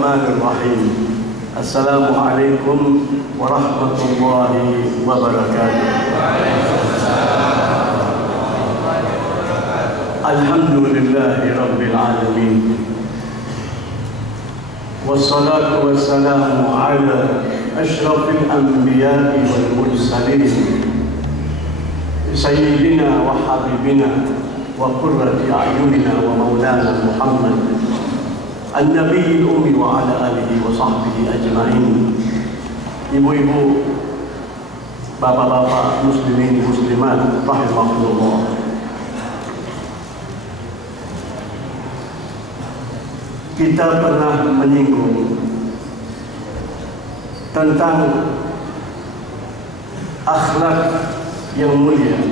Bismillahirrahmanirrahim. Assalamualaikum warahmatullahi wabarakatuh. Alhamdulillahi rabbil alamin. Wassalatu wassalamu ala asyrafil anbiya'i wal mursalin sayyidina wa habibina wa qurrati a'yunina wa maulana Muhammad An-Nabi Ummi wa ala alihi wa sahbihi ajma'in. Ibu-ibu, bapak-bapak, muslimin, muslimat, rahimahullah. Kita pernah menyinggung tentang akhlak yang mulia,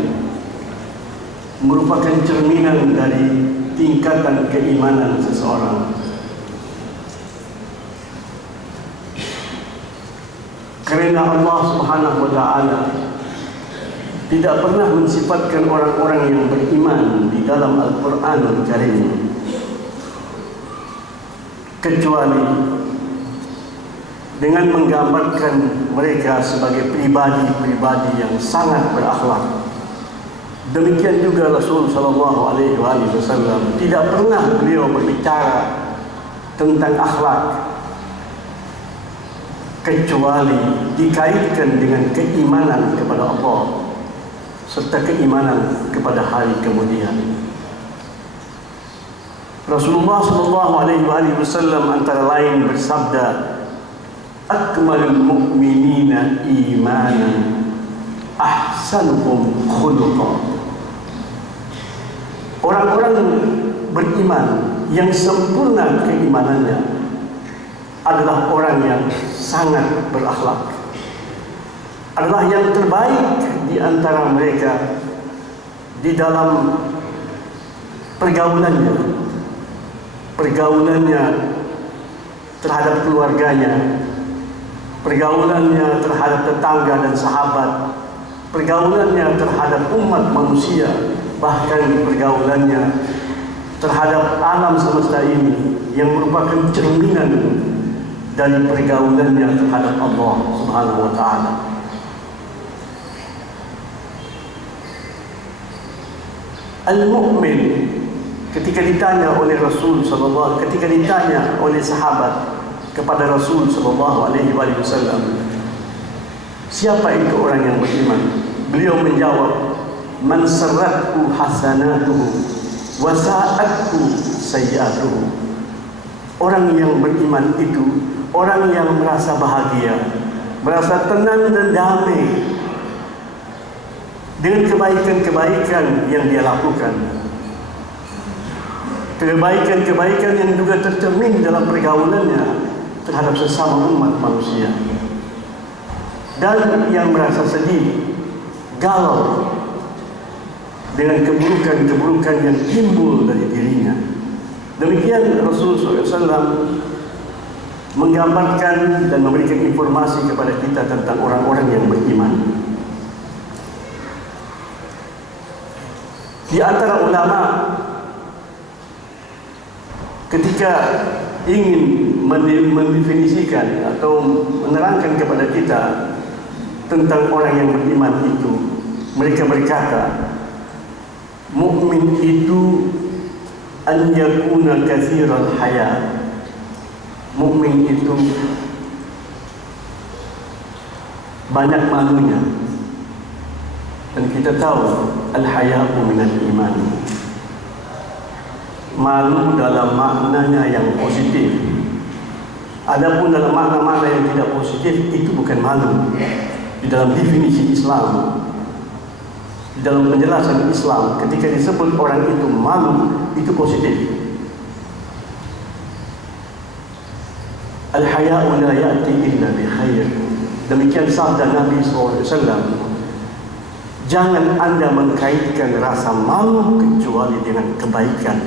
merupakan cerminan dari tingkatan keimanan seseorang. Kerana Allah Subhanahu wa Ta'ala tidak pernah mensifatkan orang-orang yang beriman di dalam Al-Quranul Karim kecuali dengan menggambarkan mereka sebagai pribadi-pribadi yang sangat berakhlak. Demikian juga Rasul sallallahu alaihi wasallam tidak pernah beliau berbicara tentang akhlak kecuali dikaitkan dengan keimanan kepada Allah serta keimanan kepada hari kemudian. Rasulullah sallallahu alaihi wasallam antara lain bersabda, "Akmalul mu'minina imanan, ahsanuhum khuluqa." Orang-orang beriman yang sempurna keimanannya adalah orang yang sangat berakhlak, adalah yang terbaik di antara mereka di dalam pergaulannya terhadap keluarganya, pergaulannya terhadap tetangga dan sahabat, pergaulannya terhadap umat manusia, bahkan pergaulannya terhadap alam semesta ini yang merupakan cerminan dari pergaulannya terhadap Allah Subhanahu wa Ta'ala. Al-mu'min ketika ditanya oleh Rasul sallallahu, ketika ditanya oleh sahabat kepada Rasul sallallahu alaihi wasallam, siapa itu orang yang beriman? Beliau menjawab, "Man sarrathu hasanatuhu wa sa'athu sayyi'atuhu." Orang yang beriman itu orang yang merasa bahagia, merasa tenang dan damai dengan kebaikan-kebaikan yang dia lakukan, kebaikan-kebaikan yang juga tercermin dalam pergaulannya terhadap sesama umat manusia, dan yang merasa sedih, galau dengan keburukan-keburukan yang timbul dari dirinya. Demikian Rasulullah SAW menggambarkan dan memberikan informasi kepada kita tentang orang-orang yang beriman. Di antara ulama ketika ingin mendefinisikan atau menerangkan kepada kita tentang orang yang beriman itu, mereka berkata, mukmin itu an yakuna katsiral haya. Mukmin itu banyak malunya, dan kita tahu al-haya'u minal iman. Malu dalam maknanya yang positif. Adapun dalam makna-makna yang tidak positif, itu bukan malu. Di dalam definisi Islam, di dalam penjelasan Islam, ketika disebut orang itu malu, itu positif. Al-haya'u la ya'ti illa bi khair. Demikian sabda Nabi SAW. Jangan anda mengkaitkan rasa malu kecuali dengan kebaikan.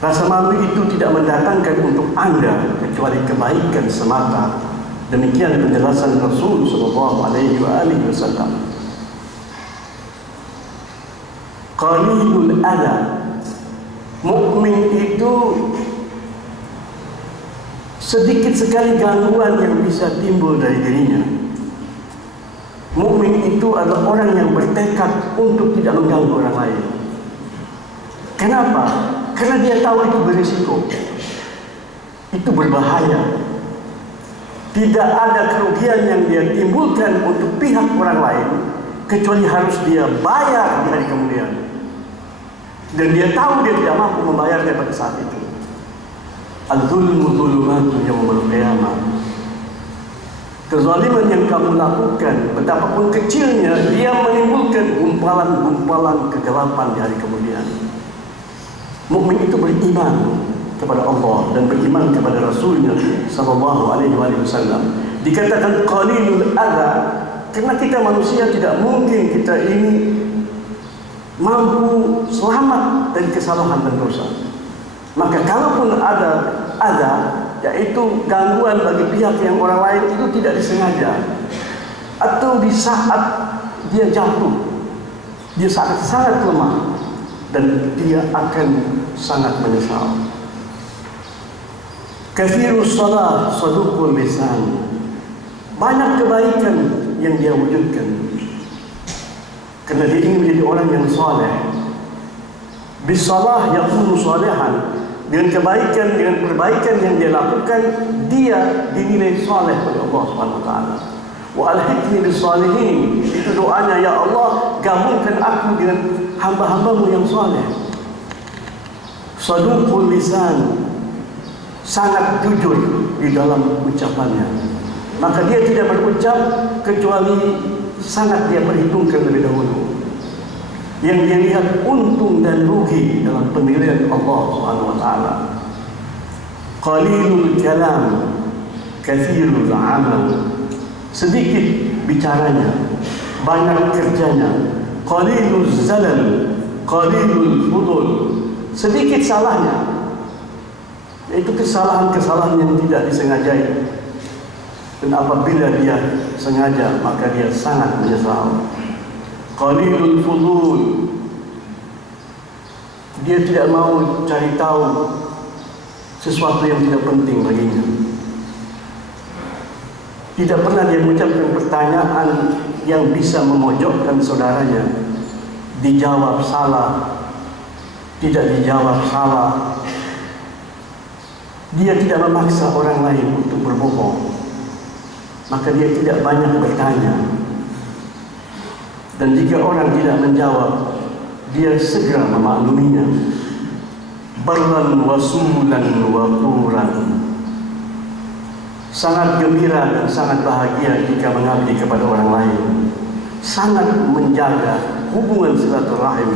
Rasa malu itu tidak mendatangkan untuk anda kecuali kebaikan semata. Demikian penjelasan Rasul sallallahu alaihi wasallam. Qalilul adha. Mukmin itu sedikit sekali gangguan yang bisa timbul dari dirinya. Mukmin itu adalah orang yang bertekad untuk tidak mengganggu orang lain. Kenapa? Karena dia tahu itu berisiko, itu berbahaya. Tidak ada kerugian yang dia timbulkan untuk pihak orang lain kecuali harus dia bayar di hari kemudian. Dan dia tahu dia tidak mampu membayarnya pada saat itu. Al-zulmu zulumatun yaumul qiyamah. Kezaliman yang kamu lakukan, betapapun kecilnya, dia menimbulkan gumpalan-gumpalan kegelapan di hari kemudian. Mukmin itu beriman kepada Allah dan beriman kepada Rasulnya sallallahu alaihi wasallam. Dikatakan qalilul adza karena kita manusia tidak mungkin kita ini mampu selamat dari kesalahan dan dosa. Maka kalaupun ada adza, yaitu gangguan bagi pihak yang orang lain, itu tidak disengaja, atau di saat dia jatuh, dia sangat lemah dan dia akan sangat menyesal. Kathirus salah saduqul lisan. Banyak kebaikan yang dia wujudkan karena dia ingin menjadi orang yang saleh. Bisalah yakunu salihan. Dengan kebaikan, dengan perbaikan yang dia lakukan, dia dinilai saleh oleh Allah Subhanahu wa taala. Wa alhiqni bis-salihin. Itu doanya, ya Allah, gabungkan aku dengan hamba-hambamu yang saleh. Saduqul lisan, sangat jujur di dalam ucapannya. Maka dia tidak berucap kecuali sangat dia perhitungkan lebih dahulu. Yang dia lihat untung dan rugi dalam penilaian Allah Subhanahu wa taala. Qalilul kalam, katsirul amal. Sedikit bicaranya, banyak kerjanya. Qalilul zalal, qalilul fudul. Sedikit salahnya, yaitu kesalahan-kesalahan yang tidak disengajai. Dan apabila dia sengaja, maka dia sangat menyesal. Qalilul fudul, dia tidak mau cari tahu sesuatu yang tidak penting baginya. Tidak pernah dia mengucapkan pertanyaan yang bisa memojokkan saudaranya. Dijawab salah, tidak dijawab salah. Dia tidak memaksa orang lain untuk berbohong, maka dia tidak banyak bertanya. Dan jika orang tidak menjawab, dia segera memakluminya. Barran wasulan waquran. Sangat gembira dan sangat bahagia jika mengabdi kepada orang lain. Sangat menjaga hubungan silaturahim,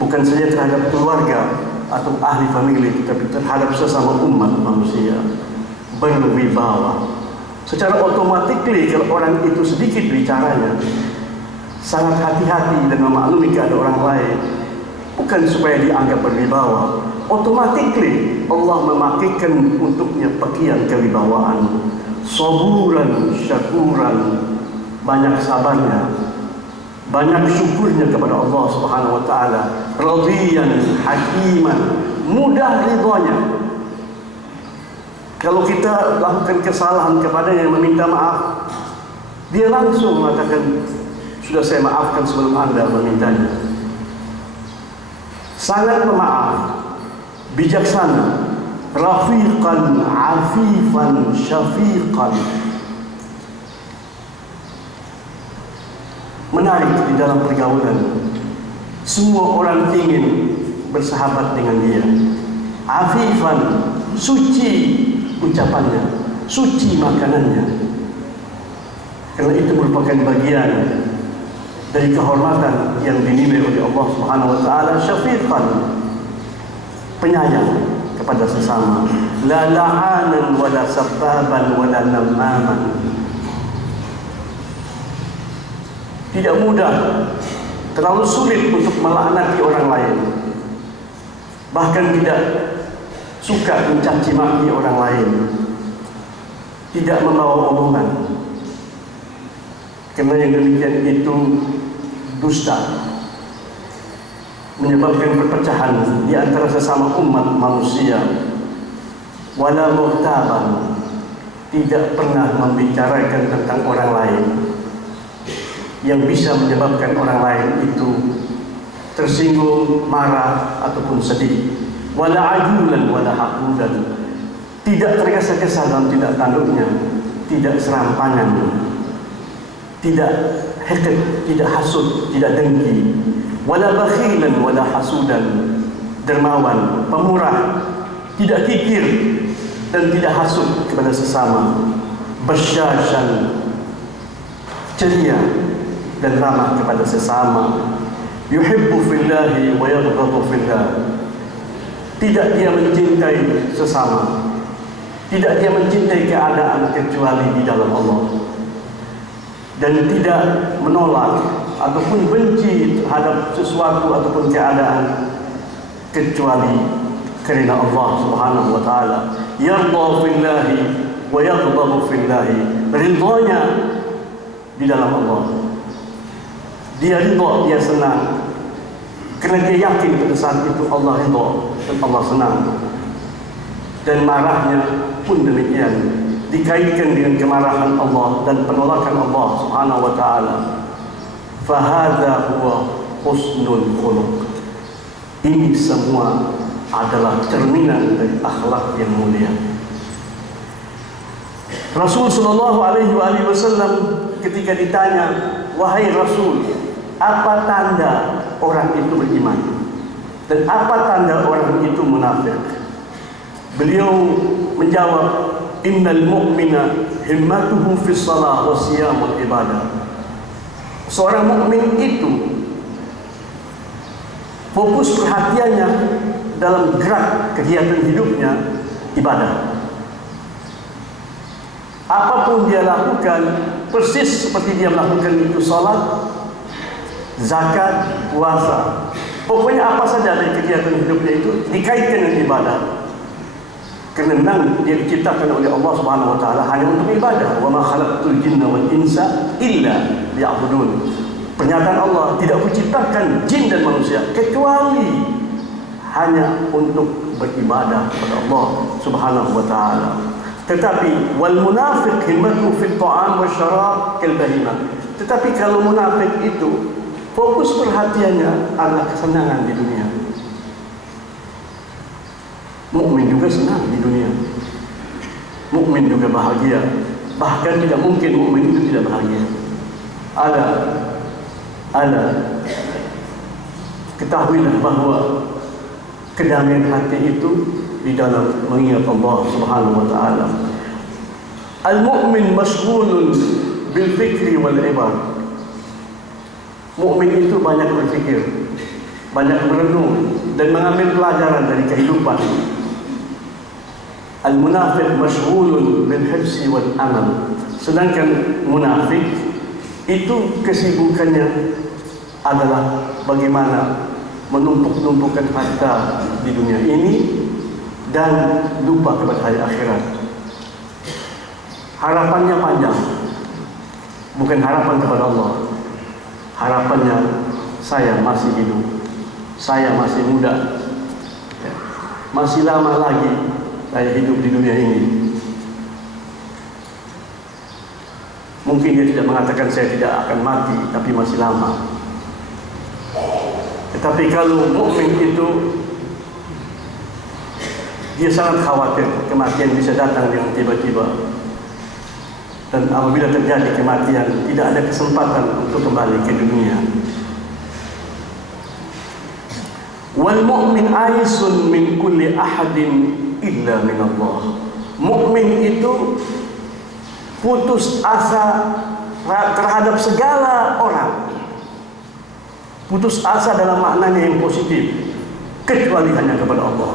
bukan saja terhadap keluarga atau ahli famili, tapi terhadap sesama umat manusia. Berwibawa. Secara otomatis kalau orang itu sedikit bicaranya, sangat hati-hati dan memaklumi keadaan orang lain, bukan supaya dianggap berwibawa. Otomatis Allah memakaikan untuknya pakaian kewibawaan. Saburan syakuran, banyak sabarnya, banyak syukurnya kepada Allah Subhanahu wa taala. Radiyan hakiman, mudah ridhonya. Kalau kita lakukan kesalahan kepadanya, meminta maaf, dia langsung mengatakan, sudah saya maafkan sebelum Anda memintanya. Sangat pemaaf, bijaksana, rafiqan, afifan, syafiqan. Menarik di dalam pergaulan. Semua orang ingin bersahabat dengan dia. Afifan, suci ucapannya, suci makanannya. Karena itu merupakan bagian dari kehormatan yang dinilai oleh Allah Subhanahu wa taala. Syafiqan, penyayang kepada sesama. La la'anan wala sabbaban wala namaman. Tidak mudah, terlalu sulit untuk melaknati orang lain. Bahkan tidak suka mencaci maki orang lain, tidak membawa omongan, karena yang demikian itu dusta, menyebabkan perpecahan di antara sesama umat manusia. wala mughtaban, tidak pernah membicarakan tentang orang lain yang bisa menyebabkan orang lain itu tersinggung, marah ataupun sedih. Wala ajulan wala haqudan, tidak tergesa-gesa dalam tindak tanduknya, tidak serampangan, tidak hekit, tidak hasud, tidak dengki. Wala bakhilan wala hasudan, dermawan, pemurah, tidak kikir dan tidak hasud kepada sesama. Basyashan, ceria dan ramah kepada sesama. Yuhibbu fillahi wa yabghadu fillah, tidak dia mencintai sesama, tidak dia mencintai keadaan kecuali di dalam Allah, dan tidak menolak ataupun benci terhadap sesuatu ataupun keadaan kecuali karena Allah Subhanahu wa taala. Yarda fillahi wa yaghdabu fillahi, ridhonya di dalam Allah. Dia ridha, dia senang kerana dia yakin pada saat itu Allah ridha dan Allah senang. Dan marahnya pun demikian, dikaitkan dengan kemarahan Allah dan penolakan Allah Subhanahu wa taala. Fahadha huwa husnul khuluq. Ini semua adalah cerminan dari akhlak yang mulia. Rasul sallallahu alaihi wasallam ketika ditanya, wahai Rasul, apa tanda orang itu beriman dan apa tanda orang itu munafik? Beliau menjawab, innal mu'mina himmatuhu fi shalah wa siyam wal ibadah. Seorang mukmin itu fokus perhatiannya dalam gerak kegiatan hidupnya ibadah. Apapun dia lakukan persis seperti dia melakukan itu salat, zakat, puasa. Pokoknya apa saja dari kegiatan hidupnya itu dikaitkan dengan ibadah. Kerana dia diciptakan oleh Allah Subhanahu wa taala hanya untuk ibadah. Wa ma khalaqtul jinna wal insa illa liya'budun. Pernyataan Allah, tidak kuciptakan jin dan manusia kecuali hanya untuk beribadah kepada Allah Subhanahu wa taala. Tetapi wal munafiq himmatu fil ta'am wasyarab kal bahimah. Tetapi kalau munafik itu fokus perhatiannya adalah kesenangan di dunia. Mukmin juga senang di dunia. Mukmin juga bahagia. Bahkan tidak mungkin mukmin itu tidak bahagia. Ada. Ketahuilah bahawa kedamaian hati itu di dalam mengingat Allah Subhanahu wa taala. Al-mu'min mashghulun bil fikri wal ibar. Mukmin itu banyak berfikir, banyak merenung dan mengambil pelajaran dari kehidupan. Al-munafiq mashghulun bil hifzi wal amal. Sedangkan munafik itu kesibukannya adalah bagaimana menumpuk-numpukkan harta di dunia ini dan lupa kepada hari akhirat. Harapannya panjang, bukan harapan kepada Allah. Harapannya, saya masih hidup, saya masih muda, masih lama lagi saya hidup di dunia ini. Mungkin dia tidak mengatakan saya tidak akan mati, tapi masih lama. Tetapi kalau mukmin itu dia sangat khawatir kematian bisa datang dengan tiba-tiba. Dan apabila terjadi kematian, tidak ada kesempatan untuk kembali ke dunia. Wal mu'min aisun min kulli ahadin illa min Allah. Mukmin itu putus asa terhadap segala orang. Putus asa dalam maknanya yang positif, kecuali hanya kepada Allah.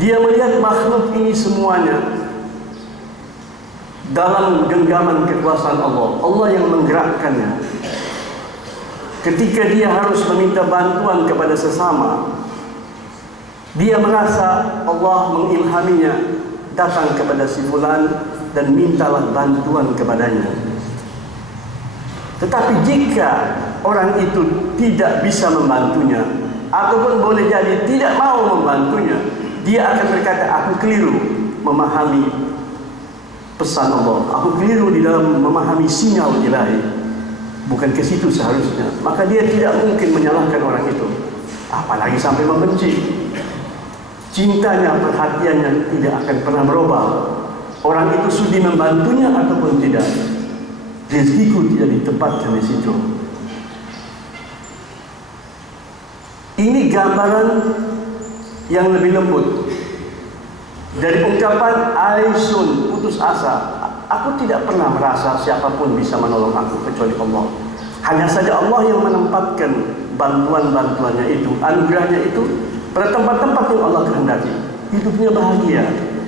Dia melihat makhluk ini semuanya dalam genggaman kekuasaan Allah. Allah yang menggerakkannya. Ketika dia harus meminta bantuan kepada sesama, dia merasa Allah mengilhaminya, datang kepada si fulan dan mintalah bantuan kepadanya. Tetapi jika orang itu tidak bisa membantunya, ataupun boleh jadi tidak mau membantunya, dia akan berkata, aku keliru memahami pesan Allah, aku keliru di dalam memahami sinyal ilahi, bukan ke situ seharusnya. Maka dia tidak mungkin menyalahkan orang itu, apalagi sampai membenci. Cintanya, perhatiannya tidak akan pernah berubah. Orang itu sudi membantunya ataupun tidak, rezekiku tidak ditempatkan di situ. Ini gambaran yang lebih lembut dari ungkapan Aisun, putus asa. Aku tidak pernah merasa siapapun bisa menolong aku kecuali Allah. Hanya saja Allah yang menempatkan bantuan-bantuannya itu, anugerahnya itu pada tempat-tempat yang Allah kehendaki. Hidupnya bahagia.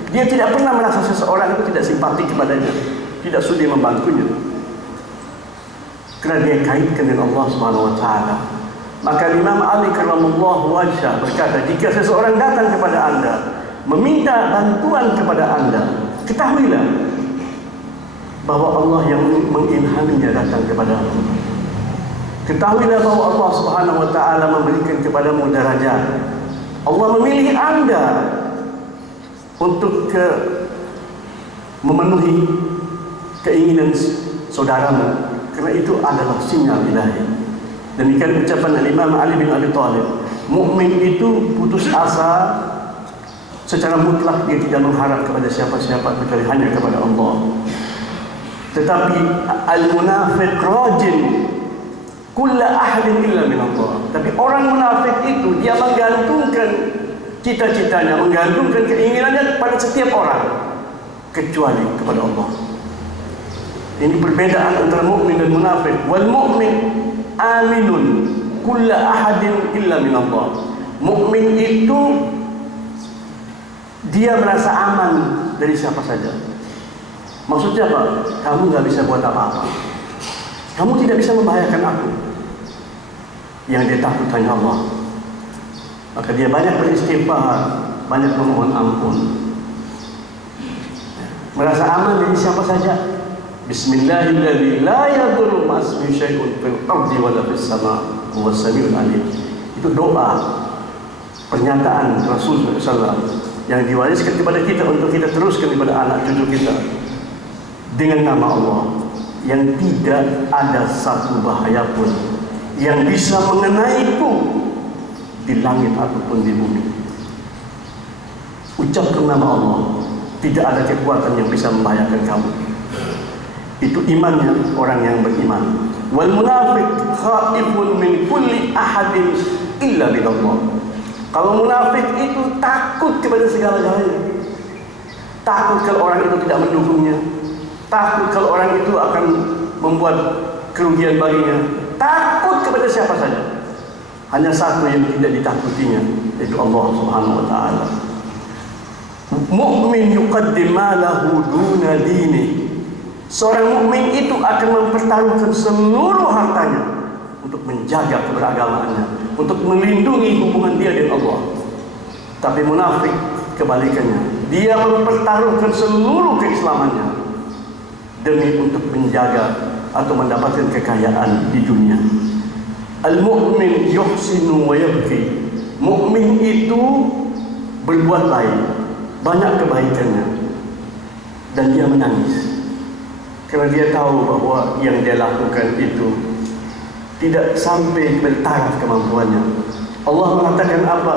Dia tidak pernah merasa seseorang itu tidak simpati kepadanya, tidak sudi membantunya, karena dia kaitkan dengan Allah Subhanahu wa taala. Maka Imam Ali karramallahu wajhah berkata, jika seseorang datang kepada Anda meminta bantuan kepada Anda, ketahuilah bahwa Allah yang mengilhaminya datang kepadamu. Ketahuilah bahwa Allah Subhanahu wa taala memberikan kepadamu darajat. Allah memilih Anda untuk memenuhi keinginan saudaramu, karena itu adalah sinyal ilahi. Demikian ucapan Imam Ali bin Abi Thalib. Mukmin itu putus asa secara mutlak, dia tidak mengharap kepada siapa-siapa kecuali hanya kepada Allah. Tetapi al-munafiq rajin kulla ahadin illa min Allah. Tapi orang munafik itu dia menggantungkan cita-citanya, menggantungkan keinginannya pada setiap orang kecuali kepada Allah. Ini perbedaan antara mukmin dan munafik. Wal mukmin aminun kulla ahadin illa min Allah. Mukmin itu dia merasa aman dari siapa saja. Maksudnya apa? Kamu nggak bisa buat apa-apa. Kamu tidak bisa membahayakan aku. Yang dia takut hanya Allah. Maka dia banyak beristighfar, banyak memohon ampun. Merasa aman dari siapa saja. Bismillahirrahmanirrahim. La yadurru ma'asmi syai'un fil ardi wa la fis sama' huwas samiul alim. Itu doa, pernyataan Rasul SAW yang diwariskan kepada kita untuk kita teruskan kepada anak cucu kita dengan nama Allah, yang tidak ada satu bahaya pun yang bisa mengenaiku di langit ataupun di bumi. Ucapkan nama Allah, tidak ada kekuatan yang bisa membahayakan kamu. Itu imannya orang yang beriman. Wal munafiq khaifun min kulli ahadin illa billah. Kalau munafik itu takut kepada segala-galanya. Takut kalau orang itu tidak mendukungnya. Takut kalau orang itu akan membuat kerugian baginya. Takut kepada siapa saja. Hanya satu yang tidak ditakutinya, yaitu Allah Subhanahu wa taala. Mu'min yuqaddim malahu duna dini. Seorang mukmin itu akan mempertaruhkan seluruh hartanya untuk menjaga keberagamaannya, untuk melindungi hubungan dia dengan Allah. Tapi munafik kebalikannya, dia mempertaruhkan seluruh keislamannya demi untuk menjaga atau mendapatkan kekayaan di dunia. Al-mu'min yuhsinu wa yabki. Mukmin itu berbuat baik, banyak kebaikannya, dan dia menangis karena dia tahu bahwa yang dia lakukan itu tidak sampai bertaraf kemampuannya. Allah mengatakan apa?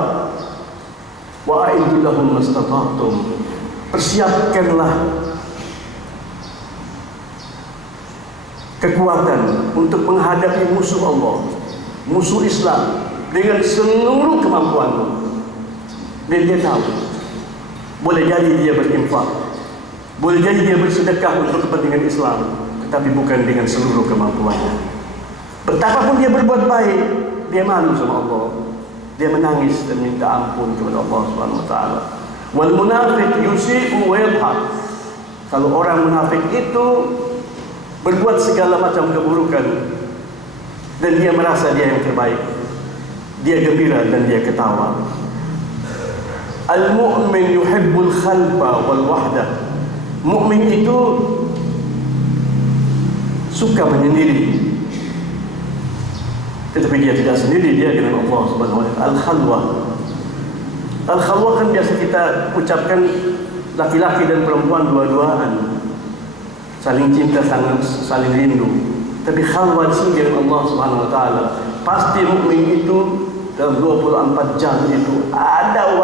Wa a'iddu lahum mastata'tum. Persiapkanlah kekuatan untuk menghadapi musuh Allah, musuh Islam dengan seluruh kemampuanmu. Dan dia tahu, boleh jadi dia berinfak, boleh jadi dia bersedekah untuk kepentingan Islam, tetapi bukan dengan seluruh kemampuannya. Betapapun dia berbuat baik, dia malu sama Allah. Dia menangis dan minta ampun kepada Allah Subhanahu wa taala. Wal munafiq yusi'u wa yadhhak. Kalau orang munafik itu berbuat segala macam keburukan dan dia merasa dia yang terbaik, dia gembira dan dia ketawa. Al-mu'min yuhibbul khalfa wal wahdah. Mukmin itu suka menyendiri Tetapi dia tidak sendiri, dia dengan Allah Subhanahu wa taala. Al-khalwah. Al-khalwah kan biasa kita ucapkan laki-laki dan perempuan dua-duaan, saling cinta, saling rindu. Tapi khalwah sini dengan Allah Subhanahu wa taala. Pasti mukmin itu dalam 24 jam itu ada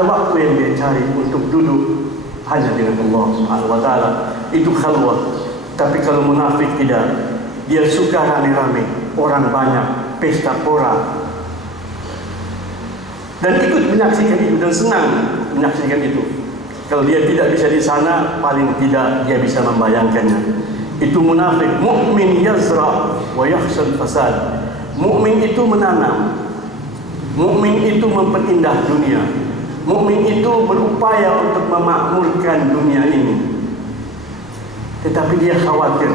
waktu yang dia cari untuk duduk hanya dengan Allah Subhanahu wa taala. Itu khalwah. Tapi kalau munafik tidak, dia suka rame-rame, orang banyak, pesta pora, dan ikut menyaksikan itu dan senang menyaksikan itu. Kalau dia tidak bisa di sana, paling tidak dia bisa membayangkannya. Itu munafik. Mukmin yazra wa yakhshal fasad. Mukmin itu menanam, mukmin itu memperindah dunia, mukmin itu berupaya untuk memakmurkan dunia ini. Tetapi dia khawatir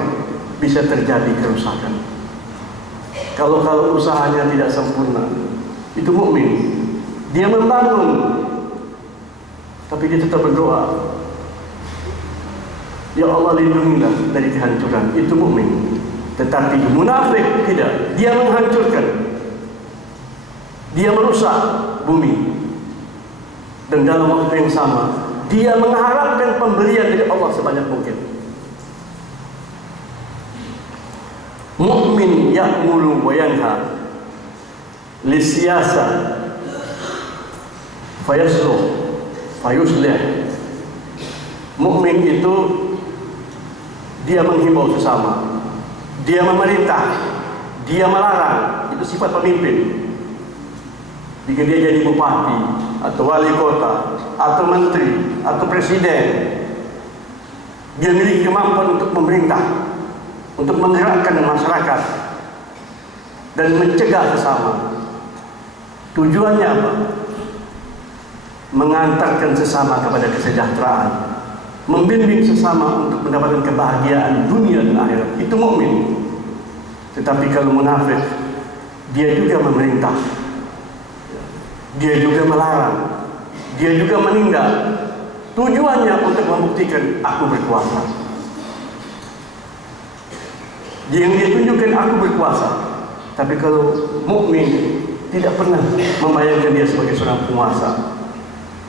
bisa terjadi kerusakan. Kalau usahanya tidak sempurna, itu mukmin. Dia membangun, tapi dia tetap berdoa, ya Allah lindungilah dari kehancuran. Itu mukmin. Tetapi munafik tidak. Dia menghancurkan, dia merusak bumi, dan dalam waktu yang sama dia mengharapkan pemberian dari Allah sebanyak mungkin. Mukmin ya'muru wa yanha lisiyasa fayasluh fayuslih. Mukmin itu dia menghimbau sesama, dia memerintah, dia melarang. Itu sifat pemimpin. Jika dia jadi bupati atau wali kota atau menteri atau presiden, dia memiliki kemampuan untuk memerintah, untuk menggerakkan masyarakat dan mencegah sesama. Tujuannya apa? Mengantarkan sesama kepada kesejahteraan, membimbing sesama untuk mendapatkan kebahagiaan dunia dan akhirat. Itu mukmin. Tetapi kalau munafik, dia juga memerintah, dia juga melarang, dia juga menindak. Tujuannya untuk membuktikan aku berkuasa. Yang dia tunjukkan aku berkuasa. Tapi kalau mukmin tidak pernah membayangkan dia sebagai seorang penguasa,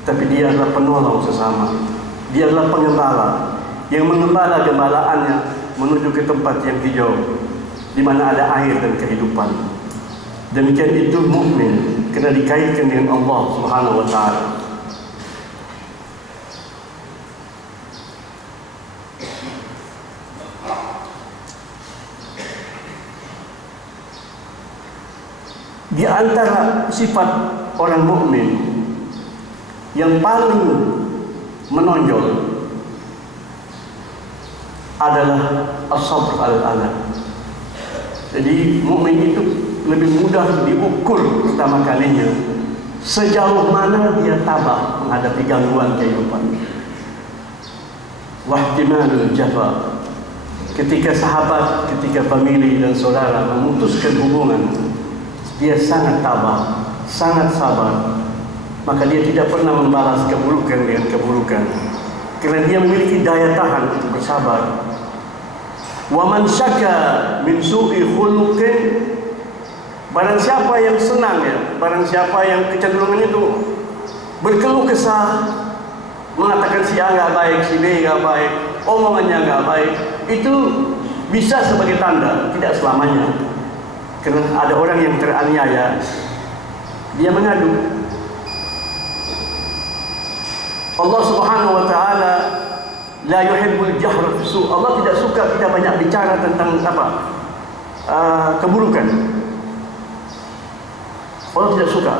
tapi dia adalah penolong sesama. Dia adalah pengembala yang mengembala gembalaannya menuju ke tempat yang hijau, di mana ada air dan kehidupan. Demikian itu mukmin, kena dikaitkan dengan Allah Subhanahu wa taala. Di antara sifat orang mukmin yang paling menonjol adalah as-sabr al-adha. Jadi mukmin itu lebih mudah diukur pertama kalinya sejauh mana dia tabah menghadapi gangguan kehidupan. Wahtimalul jafa. Ketika sahabat, ketika famili dan saudara memutuskan hubungan, dia sangat tabah, sangat sabar. Maka dia tidak pernah membalas keburukan dengan keburukan, karena dia memiliki daya tahan untuk bersabar. Wa man syaka min su'i khuluqin, barang siapa yang senang ya, barang siapa yang kecenderungan itu berkeluh kesah, mengatakan si A nggak baik, si B nggak baik, omongannya nggak baik, itu bisa sebagai tanda, tidak selamanya. Karena ada orang yang teraniaya, dia mengadu. Allah Subhanahu wa taala la yuhibbul jahra bisu. Allah tidak suka kita banyak bicara tentang keburukan. Allah tidak suka.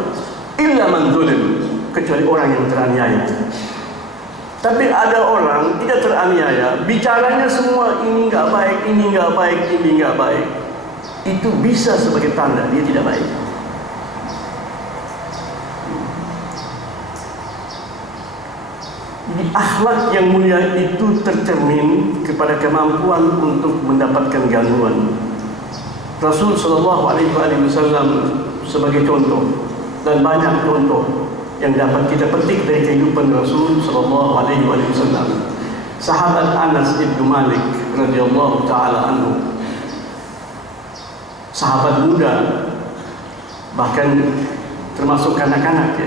Illa man zulim, kecuali orang yang teraniaya. Tapi ada orang tidak teraniaya, bicaranya semua ini enggak baik, ini enggak baik, ini enggak baik. Itu bisa sebagai tanda dia tidak baik. Jadi akhlak yang mulia itu tercermin kepada kemampuan untuk mendapatkan gangguan. Rasul sallallahu alaihi wasallam sebagai contoh, dan banyak contoh yang dapat kita petik dari kehidupan Rasul sallallahu alaihi wasallam. Sahabat Anas bin Malik radhiyallahu taala anhu sahabat muda, bahkan termasuk kanak-kanak ya,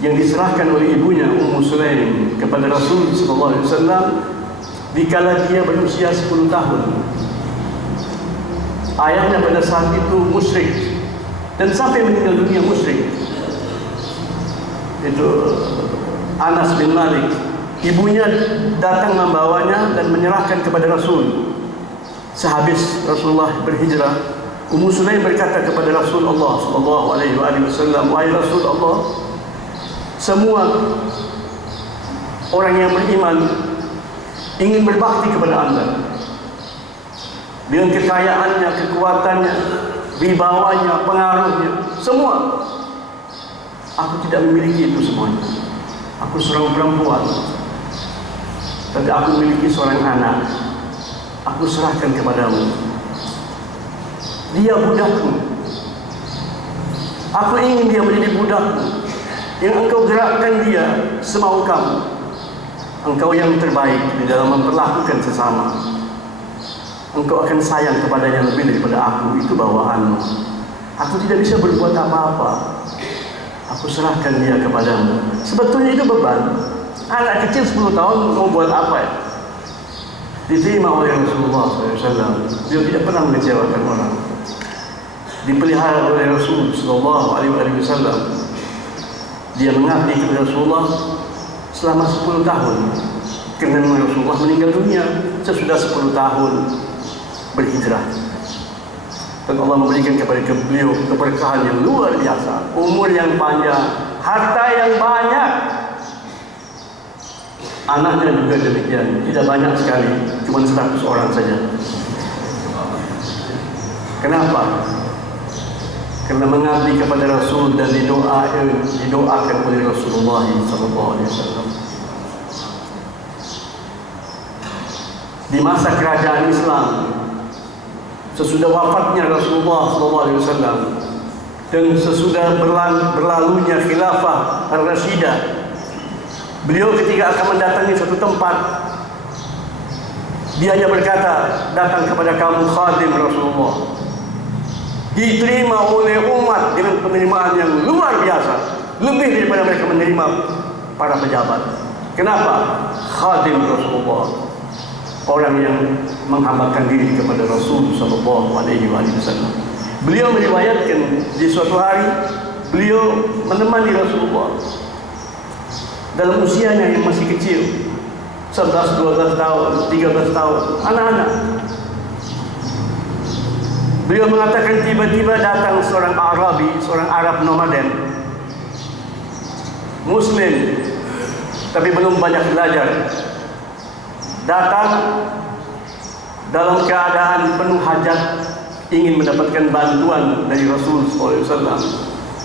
yang diserahkan oleh ibunya Ummu Sulaim kepada Rasul SAW dikala dia berusia 10 tahun. Ayahnya pada saat itu musyrik dan sampai meninggal dunia musyrik. Itu Anas bin Malik. Ibunya datang membawanya dan menyerahkan kepada Rasul. Sehabis Rasulullah berhijrah, Ummu Sulaim berkata kepada Rasulullah SAW, "Wahai Rasulullah, semua orang yang beriman ingin berbakti kepada Anda dengan kekayaannya, kekuatannya, wibawanya, pengaruhnya, semua. Aku tidak memiliki itu semuanya. Aku seorang perempuan, tapi aku memiliki seorang anak. Aku serahkan kepadamu. Dia budakku. Aku ingin dia menjadi budakku, yang engkau gerakkan dia semau kamu. Engkau yang terbaik di dalam memperlakukan sesama. Engkau akan sayang kepadanya lebih daripada aku. Itu bawaanmu. Aku tidak bisa berbuat apa-apa. Aku serahkan dia kepadamu." Sebetulnya itu beban. Anak kecil 10 tahun mau buat apa ya? Diterima oleh Rasulullah SAW. Dia tidak pernah mengecewakan orang. Dipelihara oleh Rasul SAW. Dia mengabdi kepada Rasulullah selama 10 tahun. Karena Rasulullah meninggal dunia sesudah 10 tahun berhijrah. Dan Allah memberikan kepada beliau keberkahan yang luar biasa, umur yang panjang, harta yang banyak. Anaknya juga demikian, tidak banyak sekali, cuma 100 orang saja. Kenapa? Karena mengabdi kepada Rasul dan didoakan oleh Rasulullah SAW. Di masa kerajaan Islam, sesudah wafatnya Rasulullah SAW dan sesudah berlalunya khilafah Ar-Rashidah, beliau ketika akan mendatangi suatu tempat, dia hanya berkata, "Datang kepada kamu khadim Rasulullah." Diterima oleh umat dengan penerimaan yang luar biasa, lebih daripada mereka menerima para pejabat. Kenapa? Khadim Rasulullah, orang yang menghambakan diri kepada Rasul SAW. Beliau meriwayatkan di suatu hari beliau menemani Rasulullah dalam usianya yang masih kecil, 11, 12 tahun, 13 tahun, anak-anak. Beliau mengatakan tiba-tiba datang seorang Arabi, seorang Arab nomaden, Muslim, tapi belum banyak belajar. Datang dalam keadaan penuh hajat, ingin mendapatkan bantuan dari Rasul SAW,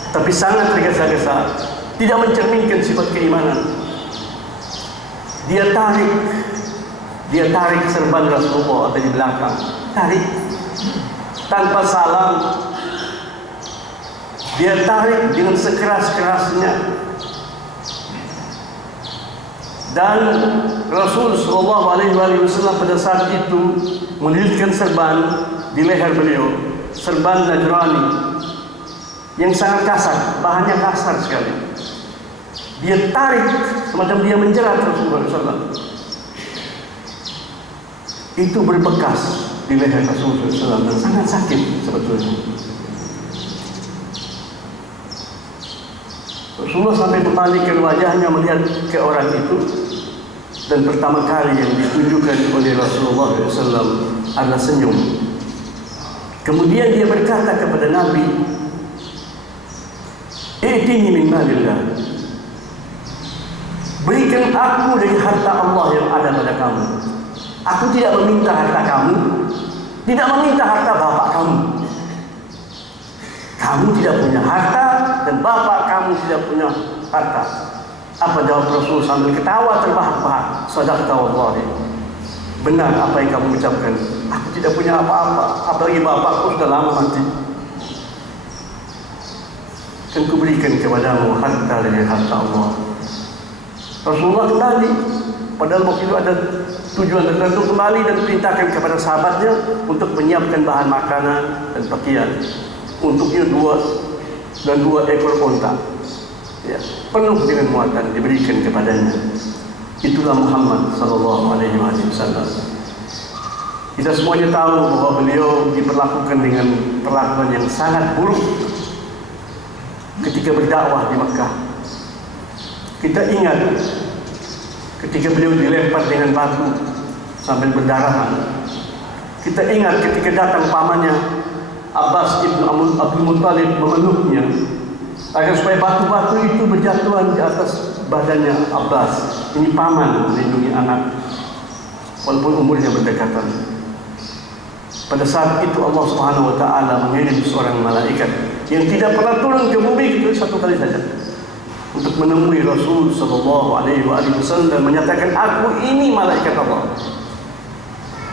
tapi sangat tergesa-gesa, tidak mencerminkan sifat keimanan. Dia tarik serban Rasulullah dari belakang, tarik tanpa salam. Dia tarik dengan sekeras-kerasnya. Dan Rasul SAW pada saat itu melilitkan serban di leher beliau, serban Najrani yang sangat kasar, bahannya kasar sekali. Dia tarik semacam dia menjerat Rasulullah SAW. Itu berbekas di leher Rasulullah SAW dan sangat sakit sebetulnya. Rasulullah sampai membalikkan wajahnya melihat ke orang itu, dan pertama kali yang ditunjukkan oleh Rasulullah SAW adalah senyum. Kemudian dia berkata kepada Nabi, "I'tini min malillah." Berikan aku dari harta Allah yang ada pada kamu. Aku tidak meminta harta kamu, tidak meminta harta bapak kamu. Kamu tidak punya harta dan bapak kamu tidak punya harta. Apa jawab Rasul sambil ketawa terbahak-bahak? Sadaqta wallahi. Benar apa yang kamu ucapkan. Aku tidak punya apa-apa, apalagi bapakku sudah lama mati. Dan kuberikan kepadamu harta dari harta Allah. Rasulullah kembali Padahal waktu itu ada tujuan tertentu, kembali dan perintahkan kepada sahabatnya untuk menyiapkan bahan makanan dan pakaian. Untuknya 2 ekor unta, ya, penuh dengan muatan diberikan kepadanya. Itulah Muhammad sallallahu alaihi wasallam. Kita semuanya tahu bahwa beliau diperlakukan dengan perlakuan yang sangat buruk ketika berdakwah di Mekah. Kita ingat ketika beliau dilempar dengan batu sampai berdarahan. Kita ingat ketika datang pamannya Abbas ibn Abdul Muttalib memeluknya agar supaya batu-batu itu berjatuhan di atas badannya Abbas. Ini paman melindungi anak walaupun umurnya berdekatan. Pada saat itu Allah Subhanahu wa taala mengirim seorang malaikat yang tidak pernah turun ke bumi kecuali 1 kali saja untuk menemui Rasul sallallahu alaihi wasallam dan menyatakan, aku ini malaikat Allah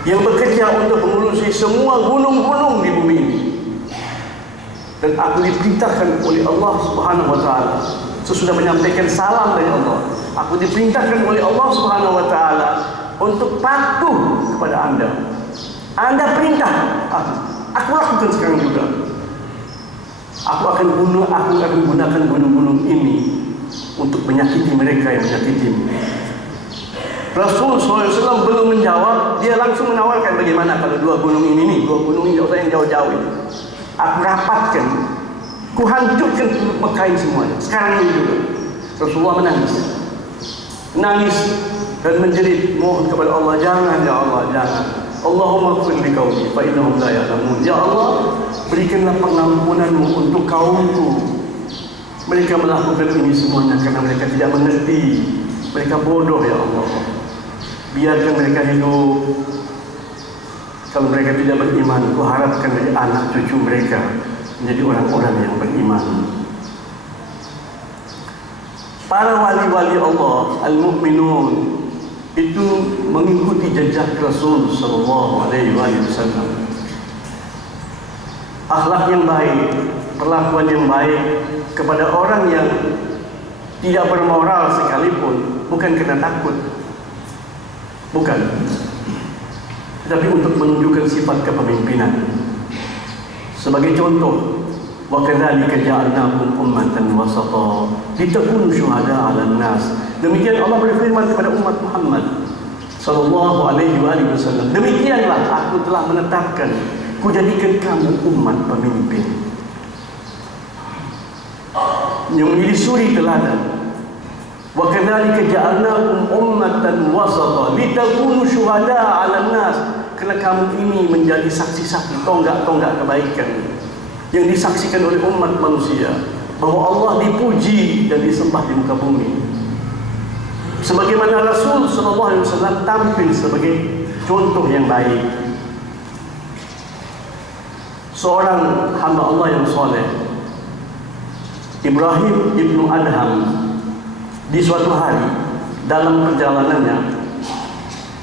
yang bekerja untuk mengurusi semua gunung-gunung di bumi ini. Dan aku diperintahkan oleh Allah Subhanahu wa taala sesudah menyampaikan salam dari Allah. Aku diperintahkan oleh Allah Subhanahu wa taala untuk patuh kepada Anda. Anda perintah aku lakukan sekarang juga. Aku akan gunakan gunung-gunung ini untuk menyakiti mereka yang menyakitimu. Rasul SAW belum menjawab, dia langsung menawarkan, bagaimana kalau 2 gunung ini yang jauh-jauh itu aku rapatkan, ku hancurkan Mekah ini semuanya sekarang ini juga. Rasulullah menangis dan menjerit, mohon kepada Allah, jangan ya Allah, jangan. Allahumma ighfir li qaumi fa innahum la ya'lamun. Ya Allah, berikanlah pengampunanmu untuk kaumku. Mereka melakukan ini semuanya karena mereka tidak mengerti. Mereka bodoh ya Allah. Biarkan mereka hidup. Kalau mereka tidak beriman, ku harapkan dari anak cucu mereka menjadi orang-orang yang beriman. Para wali-wali Allah, al-mu'minun, itu mengikuti jejak Rasul sallallahu alaihi wasallam. Akhlak yang baik, perlakuan yang baik kepada orang yang tidak bermoral sekalipun, bukan karena takut, bukan, tetapi untuk menunjukkan sifat kepemimpinan. Sebagai contoh, wa kadzalika ja'alnakum ummatan wasata litakunu syuhada'a 'alan nas. Demikian Allah berfirman kepada umat Muhammad sallallahu alaihi wasallam, demikianlah aku telah menetapkan, ku jadikan kamu umat pemimpin yang menjadi suri teladan. Wa kadzalika ja'alnakum ummatan wasata litakunu syuhada'a 'alan nas. Karena kamu ini menjadi saksi-saksi, tonggak-tonggak kebaikan yang disaksikan oleh umat manusia bahwa Allah dipuji dan disembah di muka bumi. Sebagaimana Rasul sallallahu alaihi wasallam tampil sebagai contoh yang baik. Seorang hamba Allah yang soleh, Ibrahim ibnu Adham, di suatu hari dalam perjalanannya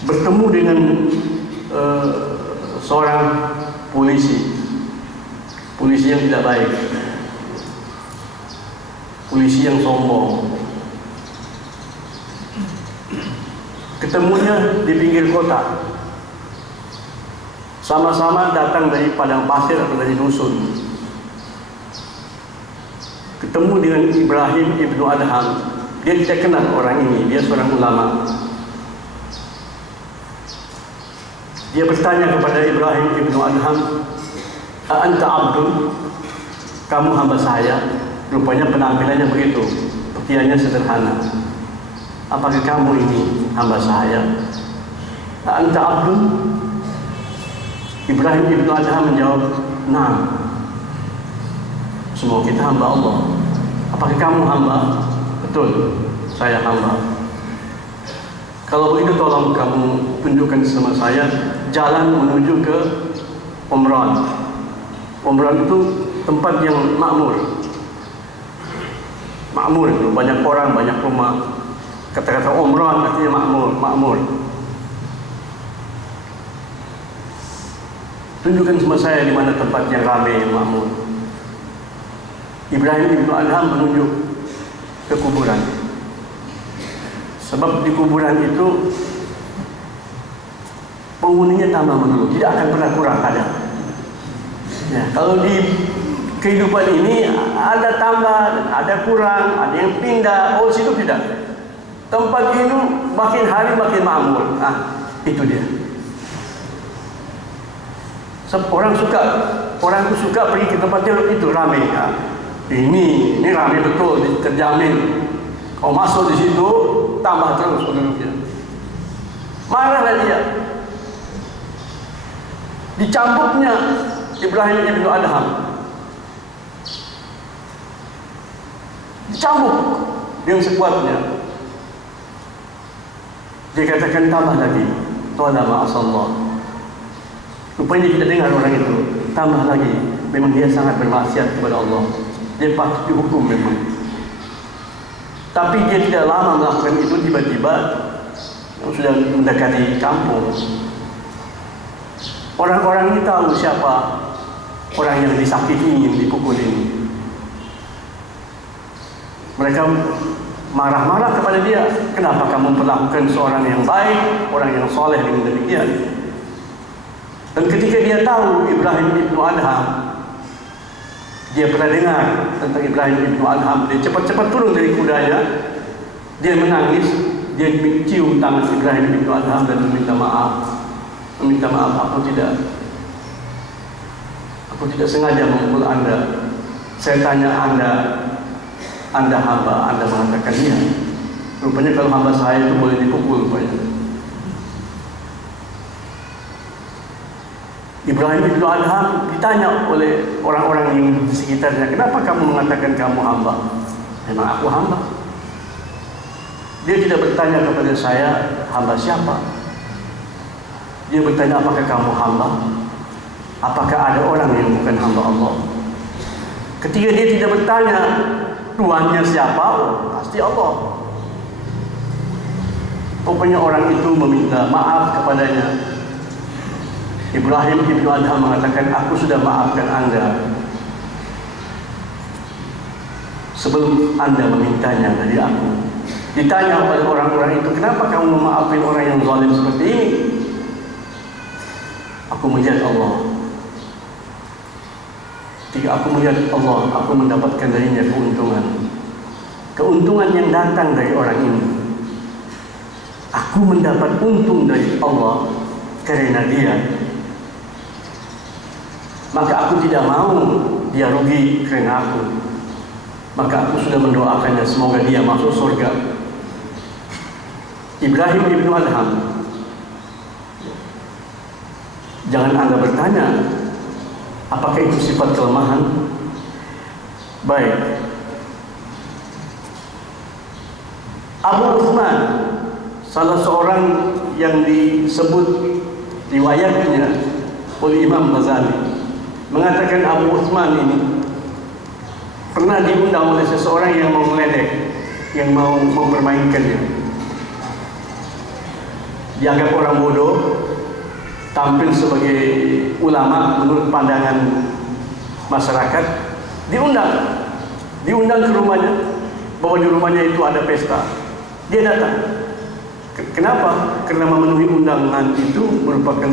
bertemu dengan seorang polisi yang tidak baik, polisi yang sombong. Ketemunya di pinggir kota, sama-sama datang dari padang pasir atau dari dusun. Ketemu dengan Ibrahim ibnu Adham, dia tidak kenal orang ini, dia seorang ulama. Dia bertanya kepada Ibrahim ibnu Adham, "Anta abdun?" Kamu hamba saya. Rupanya penampilannya begitu, pakaiannya sederhana. Apakah kamu ini hamba saya? "Anta abdun?" Ibrahim ibnu Adham menjawab, "Nah, semua kita hamba Allah." "Apakah kamu hamba?" "Betul, saya hamba." "Kalau begitu tolong kamu tunjukkan sama saya jalan menuju ke Umran." Umran itu tempat yang makmur. Makmur itu banyak orang, banyak rumah. Kata-kata Umran artinya makmur. Tunjukkan sama saya di mana tempat yang ramai, yang makmur. Ibrahim ibnu Adham menunjuk ke kuburan. Sebab di kuburan itu penghuninya tambah menurun, tidak akan pernah kurang ada. Ya, kalau di kehidupan ini ada tambah, ada kurang, ada yang pindah. Oh, situ tidak. Tempat itu makin hari makin makmur. Itu dia. Orang itu suka pergi ke tempat itu ramai. Ini ramai betul, terjamin. Kau masuk di situ, tambah terus penduduknya. Marahlah dia. Dicambuknya Ibrahim ibn Adham. Dicambuk dengan sekuatnya. Dia katakan tambah lagi. Tola ma'asallah. Rupanya kita dengar orang itu tambah lagi. Memang dia sangat bermaksiat kepada Allah. Dia patut dihukum memang. Tapi dia tidak lama melakukan itu, tiba-tiba sudah mendekati kampung. Orang-orang ini tahu siapa orang yang disakiti, yang dipukul ini. Mereka marah-marah kepada dia. Kenapa kamu memperlakukan seorang yang baik, orang yang soleh dengan demikian? Dan ketika dia tahu Ibrahim ibn Adham, dia pernah dengar tentang Ibrahim ibn Adham, dia cepat-cepat turun dari kudanya. Dia menangis, dia cium tangan Ibrahim ibn Adham dan meminta maaf. Meminta maaf, aku tidak sengaja memukul Anda. Saya tanya Anda hamba, Anda mengatakan iya. Rupanya kalau hamba saya itu boleh dipukul rupanya. Ibrahim ibn Adham ditanya oleh orang-orang yang di sekitarnya, kenapa kamu mengatakan kamu hamba? Memang aku hamba. Dia tidak bertanya kepada saya, hamba siapa? Dia bertanya, apakah kamu hamba? Apakah ada orang yang bukan hamba Allah? Ketika dia tidak bertanya Tuhannya siapa, pasti Allah. Rupanya orang itu meminta maaf kepadanya. Ibrahim ibn Adham mengatakan, aku sudah maafkan Anda sebelum Anda memintanya dari aku. Ditanya oleh orang-orang itu, kenapa kamu memaafkan orang yang zalim seperti ini? Aku melihat Allah. Ketika aku melihat Allah, aku mendapatkan darinya keuntungan. Keuntungan yang datang dari orang ini. Aku mendapat untung dari Allah karena dia. Maka aku tidak mau dia rugi karena aku. Maka aku sudah mendoakannya semoga dia masuk surga. Ibrahim ibn Adham. Jangan Anda bertanya, apakah itu sifat kelemahan? Baik. Abu Uthman, salah seorang yang disebut riwayatnya oleh Imam Ghazali, mengatakan Abu Uthman ini pernah diundang oleh seseorang yang mau meledek, yang mau mempermainkannya. Dianggap orang bodoh, tampil sebagai ulama menurut pandangan masyarakat, diundang ke rumahnya, bahwa di rumahnya itu ada pesta. Dia datang. Kenapa? Karena memenuhi undangan itu merupakan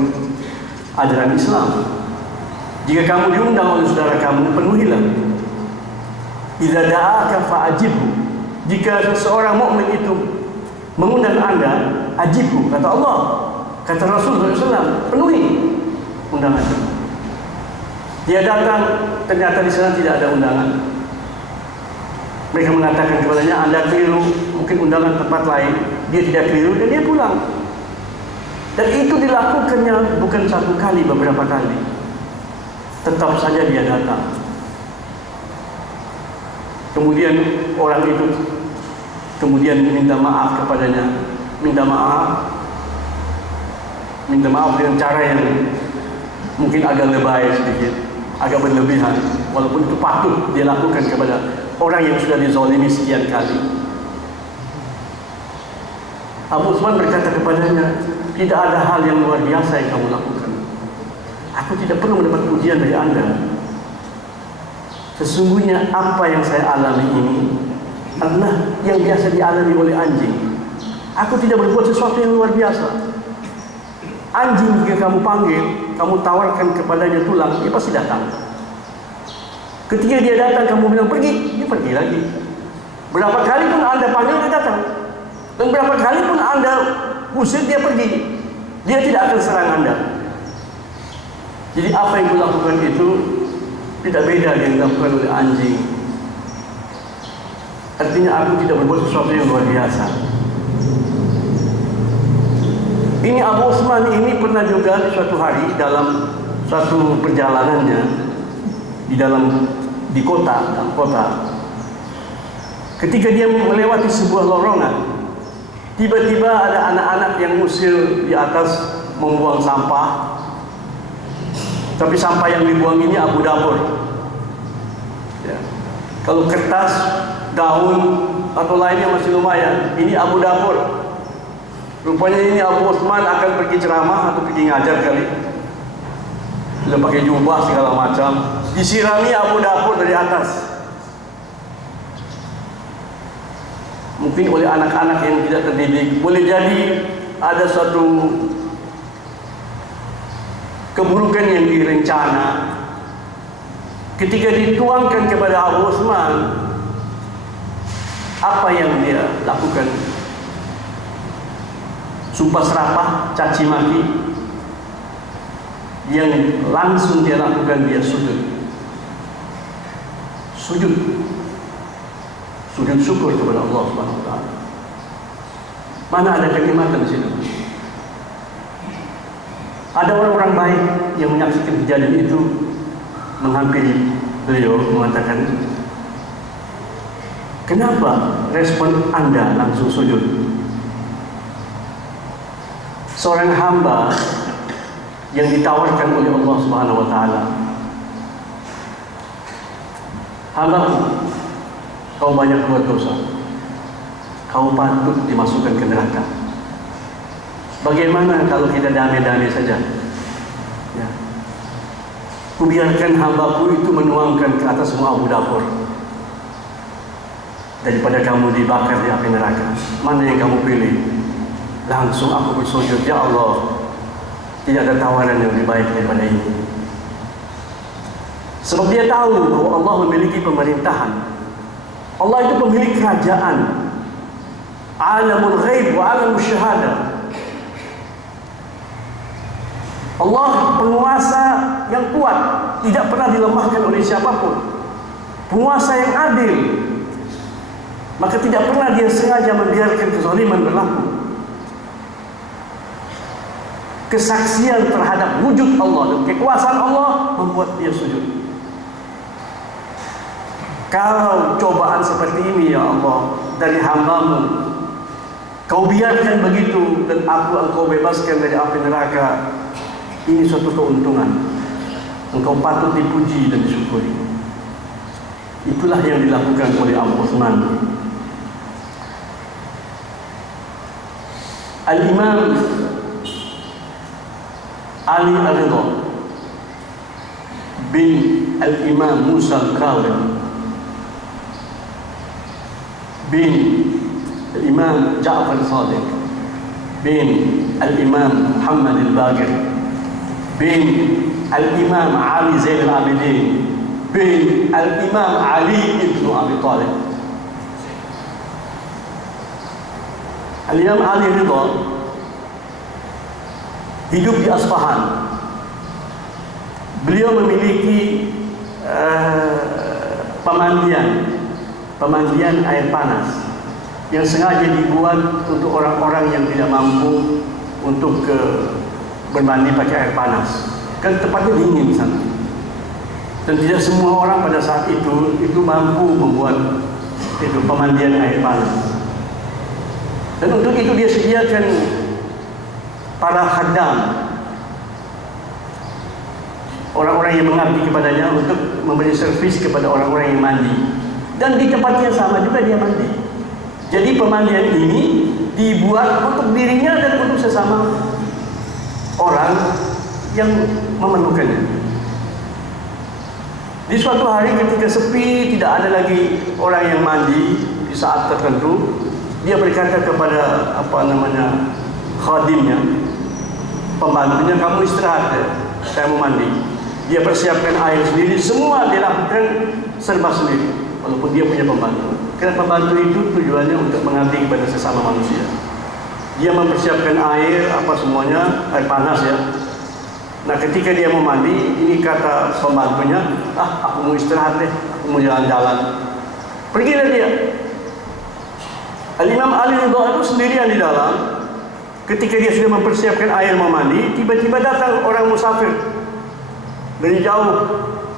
ajaran Islam. Jika kamu diundang oleh saudara kamu, penuhilah. Idza da'aka fa'ajibhu. Jika seseorang mukmin itu mengundang Anda, ajibhu, kata Allah, kata Rasul SAW, penuhi undangan. Dia datang, ternyata di sana tidak ada undangan. Mereka mengatakan kepadanya, Anda keliru, mungkin undangan tempat lain. Dia tidak keliru dan dia pulang. Dan itu dilakukannya bukan satu kali, beberapa kali. Tetap saja dia datang. Kemudian orang itu minta maaf kepadanya, minta maaf dengan cara yang mungkin agak lebay sedikit, agak berlebihan, walaupun itu patut dia lakukan kepada orang yang sudah dizalimi sekian kali. Abu Uthman berkata kepadanya, tidak ada hal yang luar biasa yang kamu lakukan. Aku tidak perlu mendapat pujian dari Anda. Sesungguhnya apa yang saya alami ini adalah yang biasa dialami oleh anjing. Aku tidak berbuat sesuatu yang luar biasa. Anjing jika kamu panggil, kamu tawarkan kepadanya tulang, dia pasti datang. Ketika dia datang, kamu bilang pergi, dia pergi lagi. Berapa kali pun Anda panggil, dia datang. Dan berapa kali pun Anda usir, dia pergi. Dia tidak akan serang Anda. Jadi apa yang kulakukan itu tidak beda dengan yang dilakukan oleh anjing. Artinya aku tidak berbuat sesuatu yang luar biasa. Ini Abu Utsman ini pernah juga suatu hari dalam suatu perjalanannya di kota, ketika dia melewati sebuah lorongan, tiba-tiba ada anak-anak yang usil di atas membuang sampah. Tapi sampah yang dibuang ini abu dapur. Ya. Kalau kertas, daun atau lainnya masih lumayan, ini abu dapur. Rupanya ini Abu Utsman akan pergi ceramah atau pergi ngajar kali. Dia pakai jubah segala macam, disirami abu dapur dari atas. Mungkin oleh anak-anak yang tidak terdidik. Boleh jadi ada suatu keburukan yang direncana. Ketika dituangkan kepada Abu Utsman, apa yang dia lakukan? Sumpah serapah, caci maki. Yang langsung dia lakukan, dia sujud syukur kepada Allah Subhanahu wa taala. Mana ada kenikmatan di situ? Ada orang-orang baik yang menyaksikan kejadian itu, menghampiri beliau mengatakan, kenapa respon Anda langsung sujud? Seorang hamba yang ditawarkan oleh Allah Subhanahu wa taala. Hambaku, kau banyak buat dosa. Kau patut dimasukkan ke neraka. Bagaimana kalau kita damai-damai saja? Ya. Kubiarkan hambaku itu menuangkan ke atas semua abu dapur, daripada kamu dibakar di api neraka. Mana yang kamu pilih? Langsung aku bersujud, ya Allah, tidak ada tawaran yang lebih baik daripada ini. Sebab dia tahu bahwa Allah memiliki pemerintahan. Allah itu pemilik kerajaan, alamul ghaib wa alamul syahadah. Allah penguasa yang kuat, tidak pernah dilemahkan oleh siapapun. Penguasa yang adil, maka tidak pernah dia sengaja membiarkan kezaliman berlaku. Kesaksian terhadap wujud Allah dan kekuasaan Allah membuat dia sujud. Kalau cobaan seperti ini, ya Allah, dari hamba-Mu, Kau biarkan begitu dan Engkau bebaskan dari api neraka, ini suatu keuntungan. Engkau patut dipuji dan disyukuri. Itulah yang dilakukan oleh Abu Utsman. Al-Imam Ali Al-Ridha bin Al-Imam Musa Al-Kawin bin Al-Imam Ja'far Al-Sadiq bin Al-Imam Muhammad Al-Baqir bin Al-Imam Ali Zain Al-Abidin bin Al-Imam Ali ibn Abi Talib. Al-Imam Ali Ridha hidup di Asfahan. Beliau memiliki pemandian air panas yang sengaja dibuat untuk orang-orang yang tidak mampu untuk bermandi pakai air panas. Kan tempatnya dingin di sana. Dan tidak semua orang pada saat itu mampu membuat pemandian air panas. Dan untuk itu dia sediakan para khaddam, orang-orang yang mengabdi kepadanya untuk memberi servis kepada orang-orang yang mandi. Dan di tempat yang sama juga dia mandi. Jadi pemandian ini dibuat untuk dirinya dan untuk sesama orang yang memerlukannya. Di suatu hari ketika sepi, tidak ada lagi orang yang mandi di saat tertentu, Dia berkata kepada khadimnya, pembantunya, kamu istirahat ya, saya mau mandi. Dia persiapkan air sendiri, semua dia lakukan serba sendiri, walaupun dia punya pembantu. Karena pembantu itu tujuannya untuk mengabdi kepada sesama manusia. Dia mempersiapkan air apa semuanya, air panas ya. Nah ketika dia mau mandi, ini kata pembantunya, aku mau istirahat deh, aku mau jalan-jalan. Pergilah dia. Al-Imam Ali Ridha itu sendirian di dalam. Ketika dia sudah mempersiapkan air mau mandi, tiba-tiba datang orang musafir dari jauh,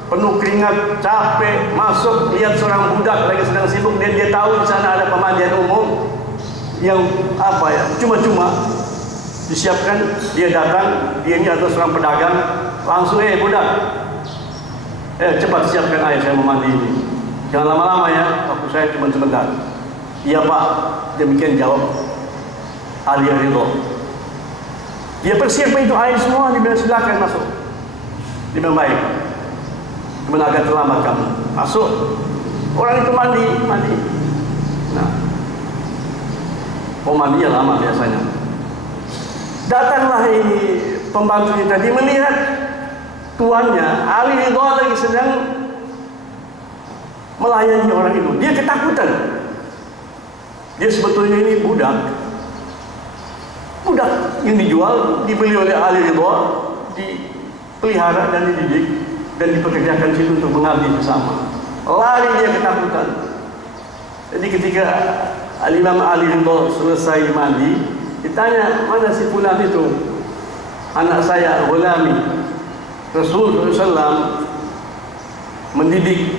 penuh keringat, capek, masuk, lihat seorang budak lagi sedang sibuk, dan dia tahu di sana ada pemandian umum yang cuma-cuma disiapkan. Dia datang, dia ini adalah seorang pedagang, langsung budak, cepat siapkan air, saya mau mandi ini. Jangan lama-lama ya, waktu saya cuma sebentar. Iya Pak, demikian jawab Ali Ridha. Dia persiapkan itu air semua, dia bilang silakan masuk. Dia bilang baik. Kemudian agak terlambat kamu, masuk. Orang itu mandi. Nah, mandinya lama biasanya. Datanglah ini pembantunya tadi melihat tuannya Ali Ridha lagi sedang melayani orang itu. Dia ketakutan. Dia sebetulnya ini budak yang dijual, dibeli oleh Ali Ridha, dipelihara dan dididik dan dipekerjakan situ untuk mengabdi bersama. Lari dia ketakutan. Jadi ketika Imam Ali Ridha selesai mandi, ditanya, mana si fulan itu? Anak saya, Ghulami. Rasulullah SAW mendidik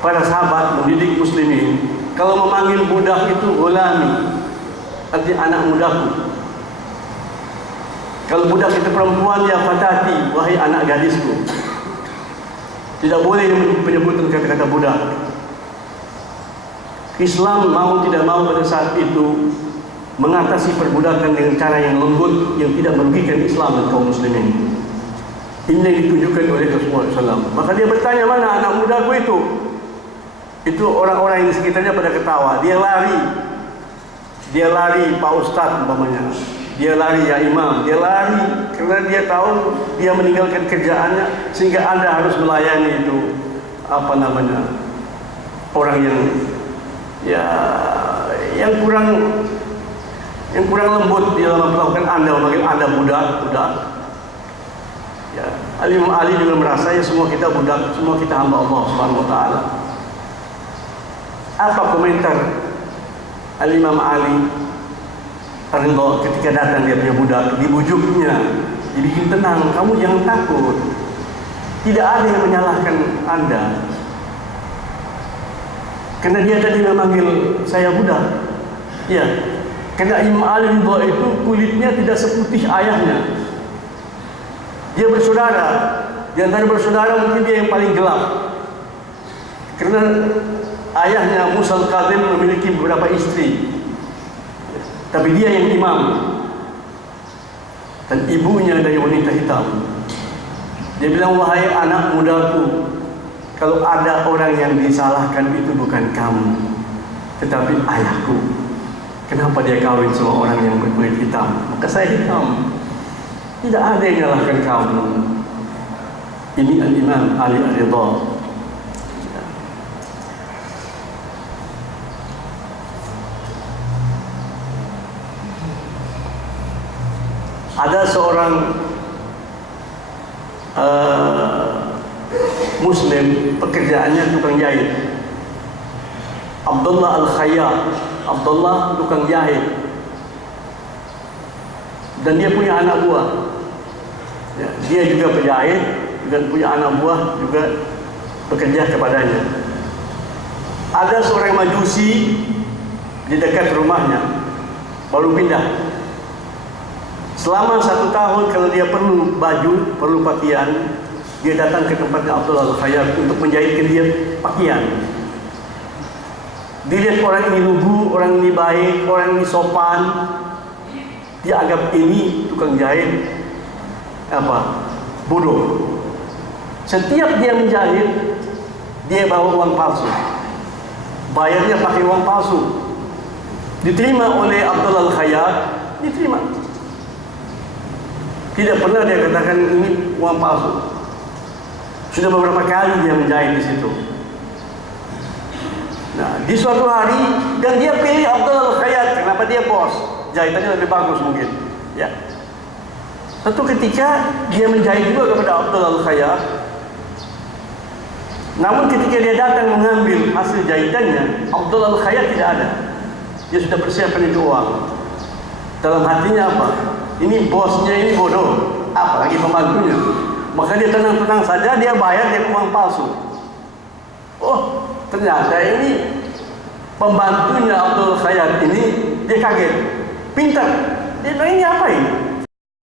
para sahabat, mendidik muslimin. Kalau memanggil budak itu Ghulami, artinya anak mudaku. Kalau budak itu perempuan, ya fatati, wahai anak gadisku. Tidak boleh menyebutkan kata-kata budak. Islam mau tidak mau pada saat itu mengatasi perbudakan dengan cara yang lembut, yang tidak merugikan Islam dan kaum muslimin. Ini yang ditunjukkan oleh Rasulullah SAW. Maka dia bertanya, mana anak mudaku itu? Itu orang-orang yang di sekitarnya pada ketawa. Dia lari Pak Ustadz umpamanya. Dia lari ya Imam. Dia lari karena dia tahu dia meninggalkan kerjaannya, sehingga Anda harus melayani itu orang yang kurang lembut di dalam melakukan Anda, memanggil Anda budak. Ya, Imam Ali juga merasa ya semua kita budak, semua kita hamba Allah Subhanahu wa taala. Apa komentar Al-Imam Ali Ridha ketika datang dia punya budak, dibujuknya, dibikin tenang, kamu jangan takut. Tidak ada yang menyalahkan Anda. Karena dia tadi memanggil saya budak. Ya, karena Imam Ali Ridha itu kulitnya tidak seputih ayahnya. Dia bersaudara. Di antara bersaudara mungkin dia yang paling gelap. Karena ayahnya Musa Al-Kadhim memiliki beberapa istri, tapi dia yang imam, dan ibunya dari wanita hitam. Dia bilang, wahai anak mudaku, kalau ada orang yang disalahkan itu bukan kamu, tetapi ayahku. Kenapa dia kawin sama orang yang berkulit hitam? Maka saya hitam. Tidak ada yang menyalahkan kamu. Ini Al-Imam Ali Ridha. Ada seorang Muslim, pekerjaannya tukang jahit. Abdullah Al-Khayyat. Abdullah tukang jahit. Dan dia punya anak buah. Ya, dia juga penjahit dan punya anak buah juga bekerja kepadanya. Ada seorang Majusi di dekat rumahnya, baru pindah. Selama 1 tahun kalau dia perlu baju, perlu pakaian, dia datang ke tempatnya Abdullah Al-Khayyat untuk menjahitkan dia pakaian. Dilihat orang ini lugu, orang ini baik, orang ini sopan, dia anggap ini tukang jahit bodoh. Setiap dia menjahit, dia bawa uang palsu, bayarnya pakai uang palsu. Diterima oleh Abdullah Al-Khayyat, diterima. Tidak pernah dia katakan ini uang palsu. Sudah beberapa kali dia menjahit di situ. Nah, di suatu hari, dan dia pilih Abdullah Al-Khayyat. Kenapa? Dia bos, jahitannya lebih bagus mungkin. Ya. Satu ketika dia menjahit juga kepada Abdullah Al-Khayyat. Namun ketika dia datang mengambil hasil jahitannya, Abdullah Al-Khayyat tidak ada. Dia sudah persiapkan itu uang. Dalam hatinya apa? Ini bosnya ini bodoh, apalagi pembantunya. Maka dia tenang-tenang saja, dia bayar dia uang palsu. Oh, ternyata ini pembantunya Abdul Khayyat ini, dia kaget, pintar. Dia bilang, ini apa ini?